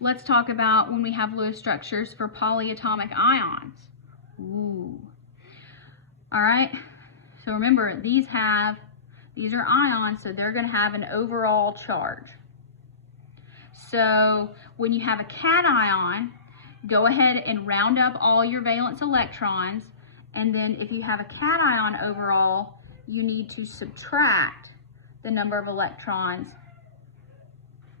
let's talk about when we have Lewis structures for polyatomic ions. Ooh. All right, so remember, these are ions, so they're gonna have an overall charge. So when you have a cation, go ahead and round up all your valence electrons, and then if you have a cation overall, you need to subtract the number of electrons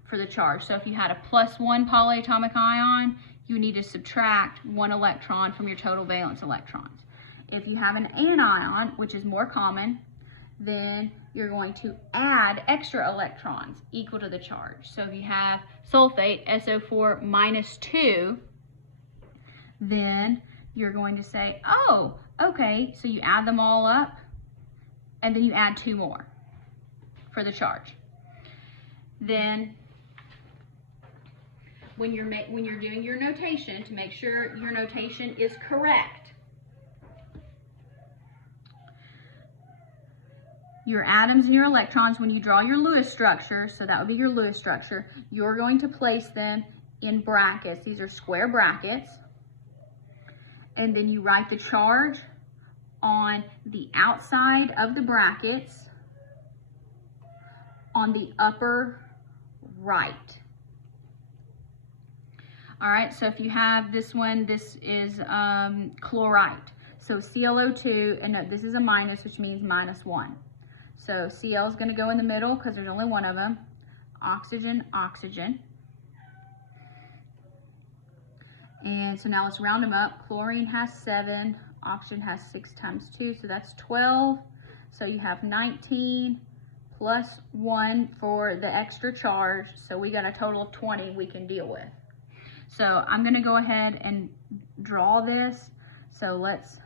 for the charge. So if you had a +1 polyatomic ion, you need to subtract 1 electron from your total valence electrons. If you have an anion, which is more common, then you're going to add extra electrons equal to the charge. So if you have sulfate, SO4 -2, then you're going to say, oh, okay, so you add them all up, and then you add 2 more for the charge. Then when you're doing your notation, to make sure your notation is correct, your atoms and your electrons, when you draw your Lewis structure, so that would be your Lewis structure, you're going to place them in brackets. These are square brackets. And then you write the charge on the outside of the brackets on the upper right. All right, so if you have this one, this is chlorite. So ClO2, and no, this is a minus, which means -1. So Cl is going to go in the middle because there's only one of them. Oxygen, oxygen. And so now let's round them up. Chlorine has 7, oxygen has 6 times 2, so that's 12. So you have 19 plus 1 for the extra charge. So we got a total of 20 we can deal with. So I'm going to go ahead and draw this. So let's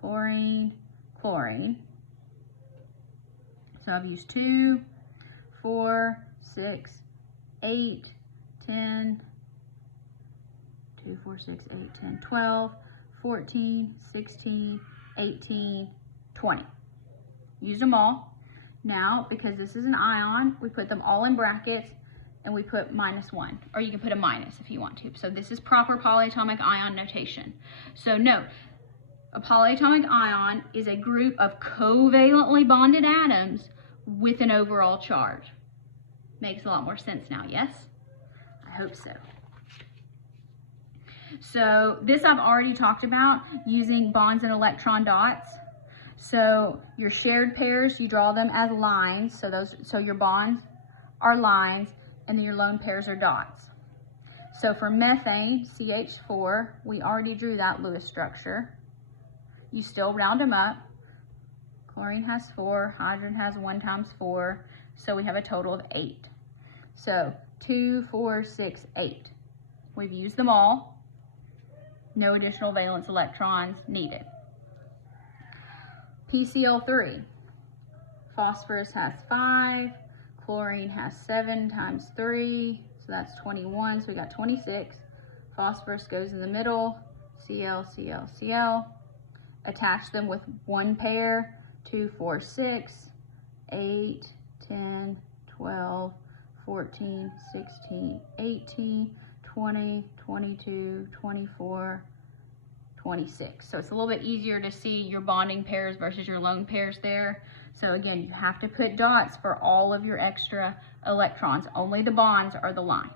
chlorine, chlorine. So I've used 2, 4, 6, 8, 10, 2, 4, 6, 8, 10, 12, 14, 16, 18, 20. Used them all. Now, because this is an ion, we put them all in brackets and we put -1, or you can put a minus if you want to. So this is proper polyatomic ion notation. So note, a polyatomic ion is a group of covalently bonded atoms with an overall charge. Makes a lot more sense now, yes? I hope so. So this I've already talked about, using bonds and electron dots. So your shared pairs, you draw them as lines. So your bonds are lines, and then your lone pairs are dots. So for methane, CH4, we already drew that Lewis structure. You still round them up. Chlorine has 4, hydrogen has 1 times 4, so we have a total of 8. So 2, 4, 6, 8. We've used them all. No additional valence electrons needed. PCl3. Phosphorus has 5, chlorine has 7 times 3, so that's 21, so we got 26. Phosphorus goes in the middle, Cl, Cl, Cl. Attach them with 1 pair, 2, 4, 6, 8, 10, 12, 14, 16, 18, 20, 22, 24, 26. So it's a little bit easier to see your bonding pairs versus your lone pairs there. So again, you have to put dots for all of your extra electrons. Only the bonds are the line.